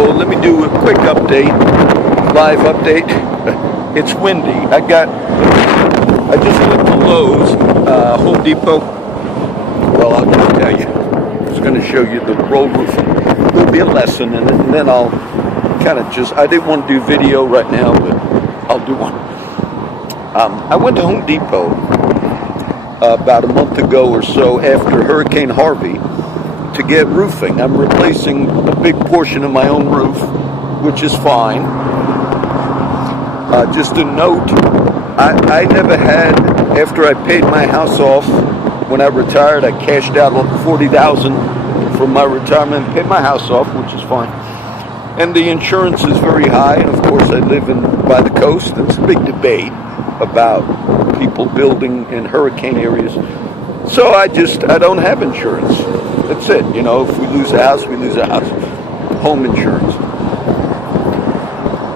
Oh, let me do a quick update, live update. It's windy. I just went to Lowe's, Home Depot. Well, I'll just tell you. I was going to show you the roll roof. There'll be a lesson in it, and then I'll kind of I didn't want to do video right now, but I'll do one. I went to Home Depot about a month ago or so after Hurricane Harvey to get roofing. I'm replacing a big portion of my own roof, which is fine. Just a note, I never had, after I paid my house off, when I retired, I cashed out $40,000 from my retirement and paid my house off, which is fine. And the insurance is very high, and of course I live by the coast. There's a big debate about people building in hurricane areas. So I don't have insurance. That's it. You know, if we lose a house, we lose a house. Home insurance.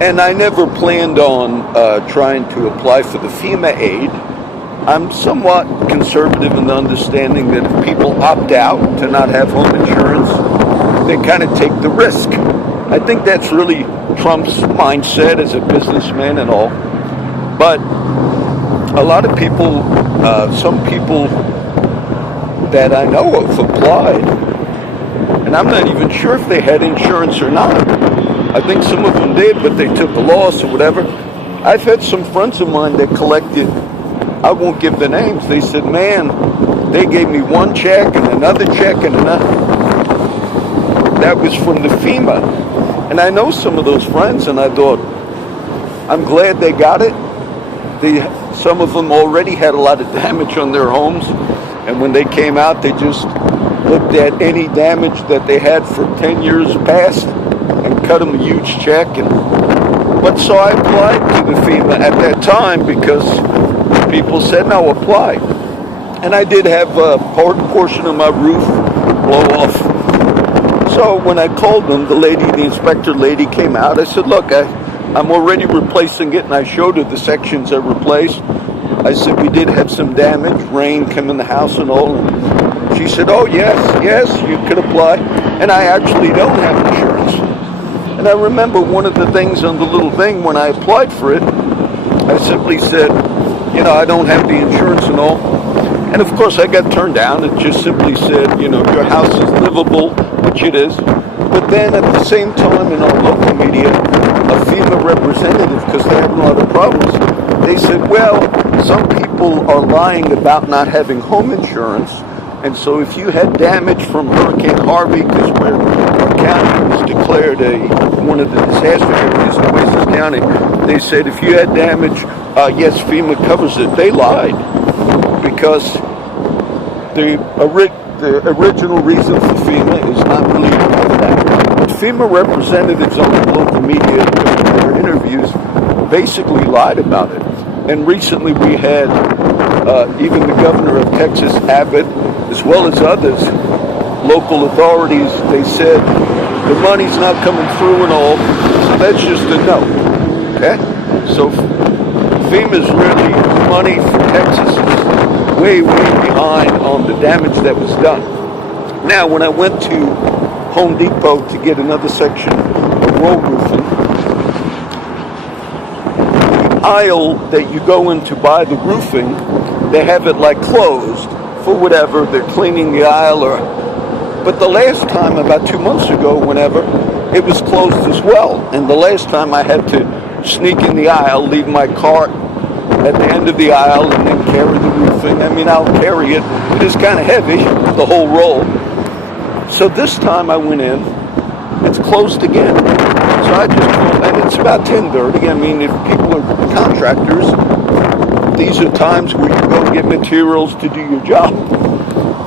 And I never planned on trying to apply for the FEMA aid. I'm somewhat conservative in the understanding that if people opt out to not have home insurance, they kind of take the risk. I think that's really Trump's mindset as a businessman and all. But a lot of people, some people that I know of applied, and I'm not even sure if they had insurance or not. I think some of them did, but they took a loss or whatever. I've had some friends of mine that collected, I won't give the names, they said, man, they gave me one check and another check and another. That was from the FEMA. And I know some of those friends, and I thought, I'm glad they got it. Some of them already had a lot of damage on their homes, and when they came out, they just looked at any damage that they had for 10 years past and cut them a huge check. But so I applied to the FEMA at that time because people said, no, apply. And I did have a portion of my roof blow off. So when I called them, the inspector lady came out. I said, look, I'm already replacing it, and I showed her the sections I replaced. I said, we did have some damage, rain came in the house and all. And she said, oh, yes, you could apply. And I actually don't have insurance. And I remember one of the things on the little thing when I applied for it, I simply said, you know, I don't have the insurance and all. And of course I got turned down. It just simply said, you know, your house is livable, which it is. But then at the same time in our local media, a FEMA representative, because they're having a lot of problems, they said, well, some people are lying about not having home insurance. And so if you had damage from Hurricane Harvey, because our county was declared one of the disaster areas in Oasis County, they said if you had damage, yes, FEMA covers it. They lied, because the original reason for FEMA is not really to cover that. But FEMA representatives on the local media in their interviews basically lied about it. And recently we had even the governor of Texas, Abbott, as well as others, local authorities, they said the money's not coming through and all, so that's just a no. Okay? So FEMA's really, money for Texas is way behind on the damage that was done. Now, when I went to Home Depot to get another section of roll roofing, the aisle that you go in to buy the roofing, they have it like closed for whatever, they're cleaning the aisle but the last time, about 2 months ago, whenever, it was closed as well. And the last time I had to sneak in the aisle, leave my cart at the end of the aisle, and then carry the roofing. I mean, I'll carry it. It is kind of heavy, the whole roll. So this time I went in, it's closed again. So I just told, and it's about 10:30. I mean, if people are contractors, these are times where you go get materials to do your job.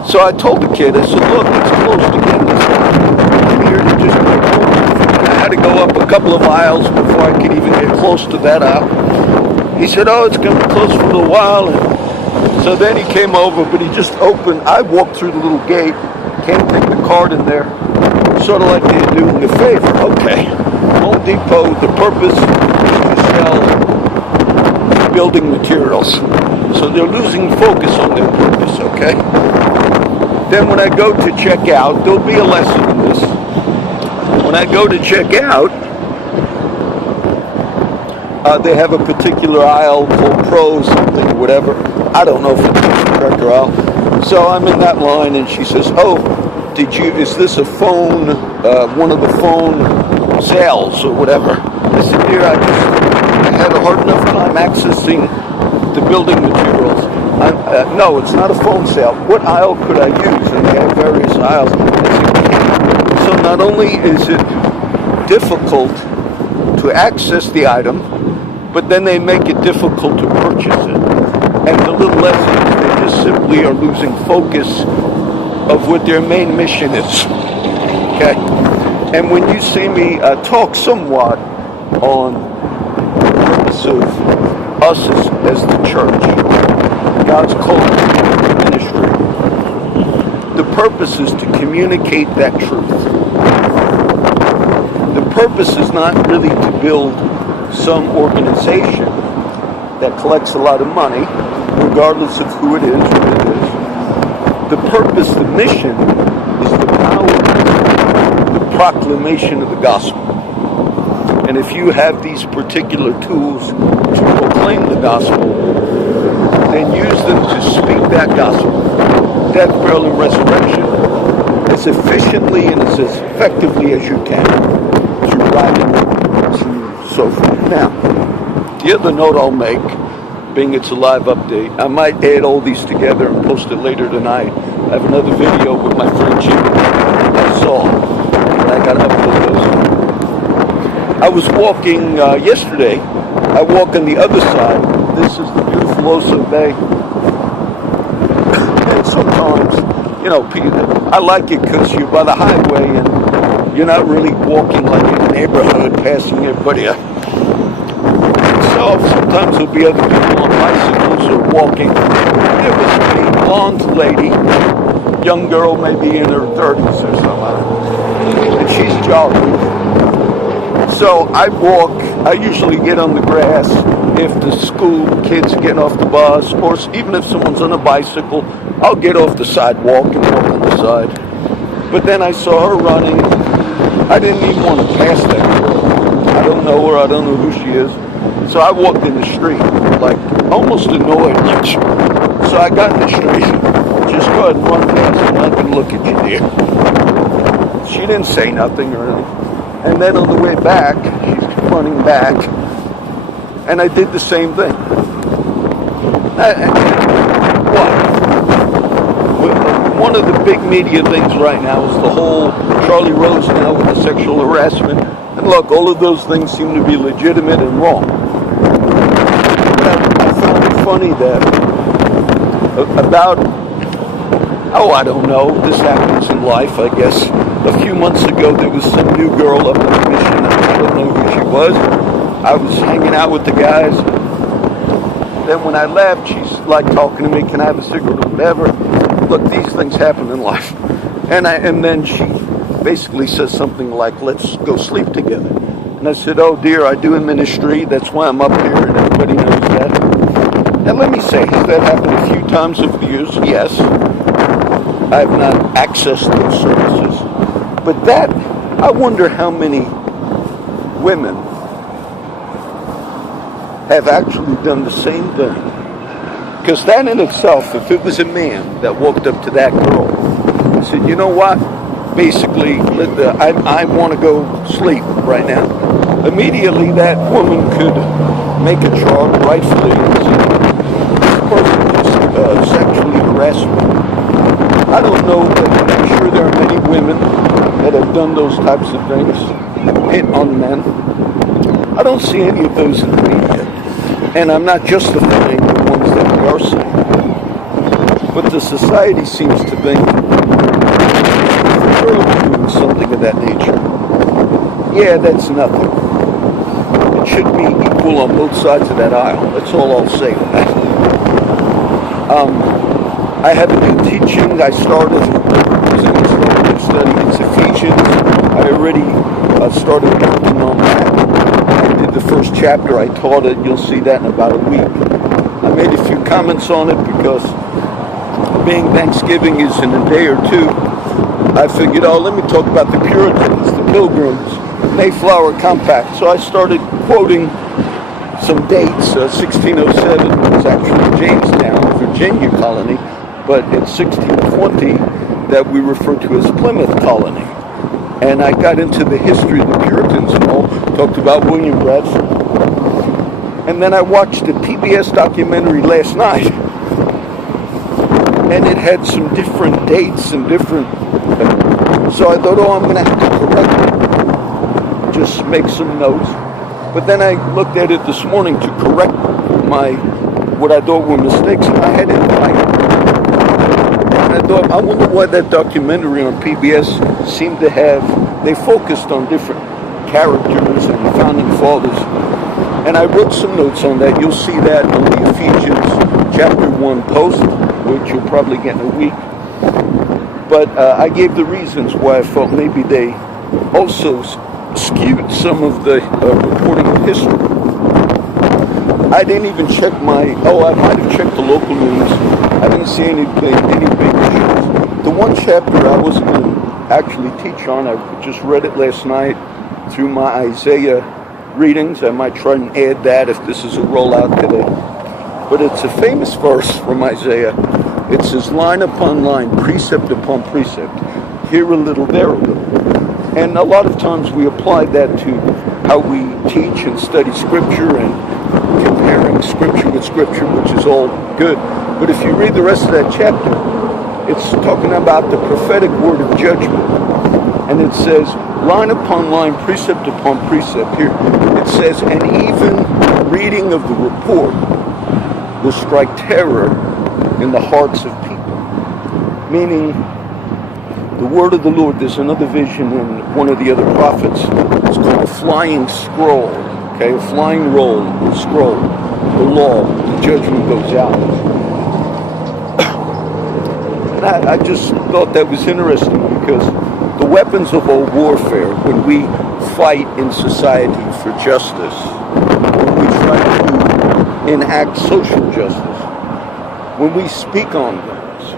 So I told the kid, I said, look, it's closed again. I'm here to just get home. I had to go up a couple of aisles before I could even get close to that aisle. He said, oh, it's going to be closed for a little while. And so then he came over, but he just opened. I walked through the little gate, can't take the card in there, sort of like they do me a favor. Okay, Home Depot, the purpose is to sell building materials. So they're losing focus on their purpose, okay? Then when I go to check out, there'll be a lesson in this. When when I go to check out, they have a particular aisle called Pro something or whatever. I don't know if it's the correct aisle. So I'm in that line, and she says, "Oh, is this a phone, one of the phone sales or whatever?" I said, "Dear, I had a hard enough time accessing the building materials. No, it's not a phone sale. What aisle could I use?" And they have various aisles. So not only is it difficult to access the item, but then they make it difficult to purchase it. And the little lessons, they just simply are losing focus of what their main mission is. Okay? And when you see me talk somewhat on the purpose of us as the church, God's called ministry, the purpose is to communicate that truth. The purpose is not really to build some organization that collects a lot of money, regardless of who it is, what it is. The purpose, the mission, is the power, the proclamation of the gospel. And if you have these particular tools to proclaim the gospel, then use them to speak that gospel, death, burial, and resurrection, as efficiently and as effectively as you can, through writing, through so forth. Now, the other note I'll make, being it's a live update, I might add all these together and post it later tonight. I have another video with my friend Jimmy I saw, and I got to upload those. I was walking yesterday. I walk on the other side. This is the beautiful Oso Bay. And sometimes, you know, I like it because you're by the highway and you're not really walking like in the neighborhood, passing everybody up. So sometimes there'll be other people on bicycles or walking. There was a blonde lady, young girl, maybe in her 30s or something, and she's jogging. So I walk. I usually get on the grass if the school kids are getting off the bus, or even if someone's on a bicycle, I'll get off the sidewalk and walk on the side. But then I saw her running. I didn't even want to pass that girl. I don't know her. I don't know who she is. So I walked in the street, like almost annoyed. So I got in the street. Just go ahead and run past. I'm not going to look at you, dear. She didn't say nothing or anything. And then on the way back, she's running back, and I did the same thing. One of the big media things right now is the whole Charlie Rose now with the sexual harassment. And look, all of those things seem to be legitimate and wrong. But I found it funny that I don't know, this happens in life, I guess. A few months ago, there was some new girl up in the mission. I don't know who she was. I was hanging out with the guys. Then when I left, she's like talking to me, "Can I have a cigarette or whatever?" Look, these things happen in life. And then she basically says something like, "Let's go sleep together." And I said, "Oh dear, I do a ministry. That's why I'm up here, and everybody knows that." And let me say, has that happened a few times over the years? Yes. I have not accessed those services. But that, I wonder how many women have actually done the same thing. Because that in itself, if it was a man that walked up to that girl and said, "You know what? Basically, I want to go sleep right now," immediately that woman could make a charge, rightfully, and say, "This person just sexually harassed me." I don't know, but I'm sure there are many women that have done those types of things, hit on men. I don't see any of those in the media. And I'm not justifying the ones that we are seeing. But the society seems to think if a girl is doing something of that nature, yeah, that's nothing. It should be equal on both sides of that aisle. That's all I'll say on that. I have a new teaching I started. Study. It's Ephesians. I already started working on that. I did the first chapter. I taught it. You'll see that in about a week. I made a few comments on it because being Thanksgiving is in a day or two, I figured, oh, let me talk about the Puritans, the Pilgrim's Mayflower Compact. So I started quoting some dates. 1607 was actually Jamestown, Virginia colony, but in 1620 that we refer to as Plymouth colony. And I got into the history of the Puritans and all, talked about William Bradford. And then I watched a PBS documentary last night, and it had some different dates and different, so I thought, I'm going to have to correct it, just make some notes. But then I looked at it this morning to correct what I thought were mistakes, and I had it right. And I thought, I wonder why that documentary on PBS seemed to have, they focused on different characters and the founding fathers. And I wrote some notes on that. You'll see that on the Ephesians chapter 1 post, which you'll probably get in a week. But I gave the reasons why I felt maybe they also skewed some of the reporting of history. I didn't even check I might have checked the local news. I didn't see any big issues. The one chapter I wasn't going to actually teach on, I just read it last night through my Isaiah readings. I might try and add that if this is a rollout today. But it's a famous verse from Isaiah. It says, line upon line, precept upon precept, here a little, there a little. And a lot of times we apply that to how we teach and study Scripture and comparing Scripture with Scripture, which is all good. But if you read the rest of that chapter, it's talking about the prophetic word of judgment. And it says, line upon line, precept upon precept. Here it says, and even reading of the report will strike terror in the hearts of people. Meaning, the word of the Lord, there's another vision in one of the other prophets. It's called a flying scroll. Okay, a flying scroll. The law, the judgment goes out. And I just thought that was interesting because the weapons of all warfare, when we fight in society for justice, when we try to enact social justice, when we speak on things,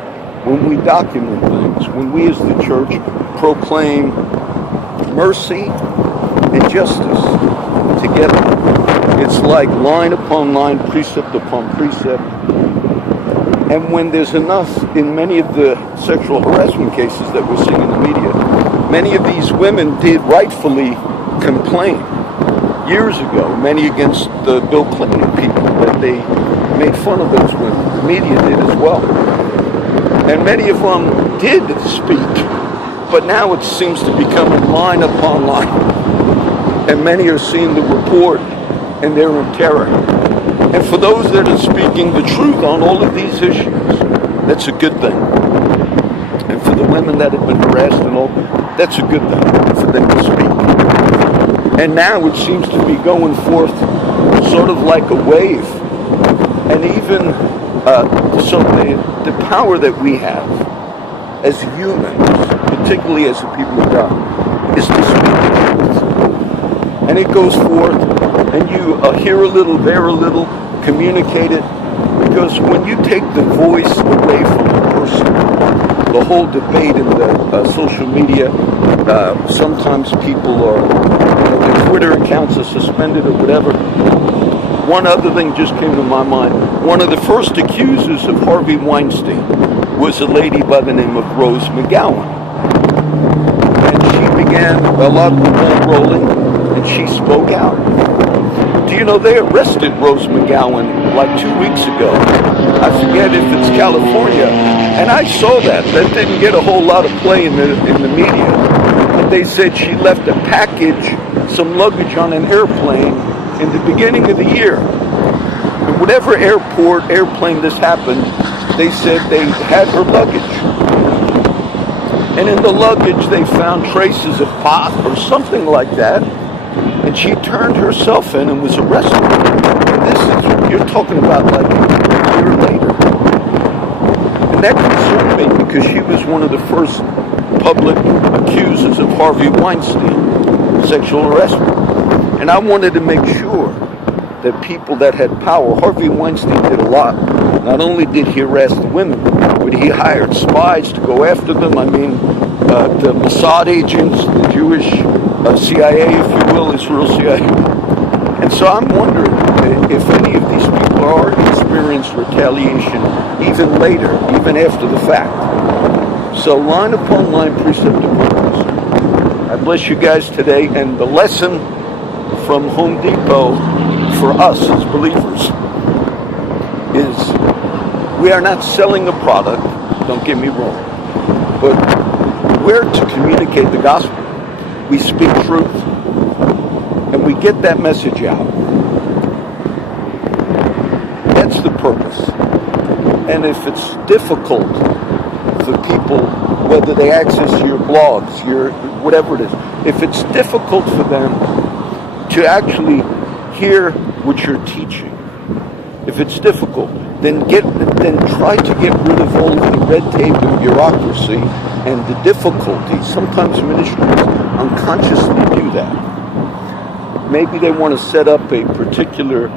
when we document things, when we as the church proclaim mercy and justice together, it's like line upon line, precept upon precept. And when there's enough, in many of the sexual harassment cases that we're seeing in the media, many of these women did rightfully complain years ago, many against the Bill Clinton people, that they made fun of those women. The media did as well. And many of them did speak, but now it seems to become a line upon line. And many are seeing the report and they're in terror. And for those that are speaking the truth on all of these issues, that's a good thing. And for the women that have been harassed and all, that's a good thing for them to speak. And now it seems to be going forth sort of like a wave. And even so the power that we have as humans, particularly as the people of God, is to speak the truth. And it goes forth, and you hear a little, there a little, communicate it. Because when you take the voice away from the person, the whole debate in the social media, sometimes people are, their Twitter accounts are suspended or whatever. One other thing just came to my mind. One of the first accusers of Harvey Weinstein was a lady by the name of Rose McGowan. And she began a lot of the ball rolling, and she spoke out. Do you know they arrested Rose McGowan like 2 weeks ago? I forget if it's California. And I saw that. That didn't get a whole lot of play in the media. But they said she left a package, some luggage on an airplane in the beginning of the year. And whatever airplane this happened, they said they had her luggage. And in the luggage they found traces of pot or something like that. And she turned herself in and was arrested. And this is, you're talking about like a year later. And that concerned me because she was one of the first public accusers of Harvey Weinstein, sexual harassment. And I wanted to make sure that people that had power, Harvey Weinstein did a lot. Not only did he harass the women, but he hired spies to go after them. I mean, the Mossad agents, the Jewish CIA, if you will, Israel CIA. And so I'm wondering if any of these people are experiencing retaliation even later, even after the fact. So line upon line, precept upon precept. I bless you guys today, and the lesson from Home Depot for us as believers is we are not selling a product, don't get me wrong, but we're to communicate the gospel. We speak truth, and we get that message out. That's the purpose. And if it's difficult for people, whether they access your blogs, your whatever it is, if it's difficult for them to actually hear what you're teaching, if it's difficult, then try to get rid of all of the red tape and bureaucracy and the difficulties. Sometimes ministries unconsciously do that. Maybe they want to set up a particular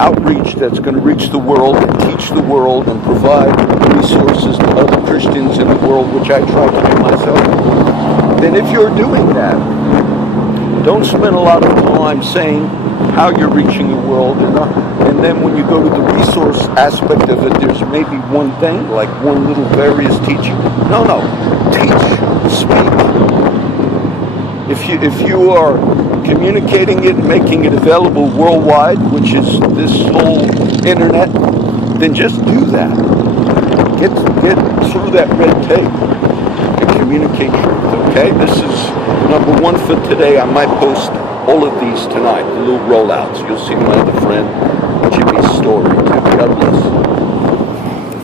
outreach that's going to reach the world and teach the world and provide resources to other Christians in the world, which I try to do myself. Then if you're doing that, don't spend a lot of time saying how you're reaching the world, and then when you go to the resource aspect of it, there's maybe one thing, like one little various teaching. No, teach, speak. If you are communicating it and making it available worldwide, which is this whole internet, then just do that. Get through that red tape and communicate truth, okay? This is number one for today. I might post all of these tonight, the little rollouts. You'll see my other friend, Jimmy's story. God bless.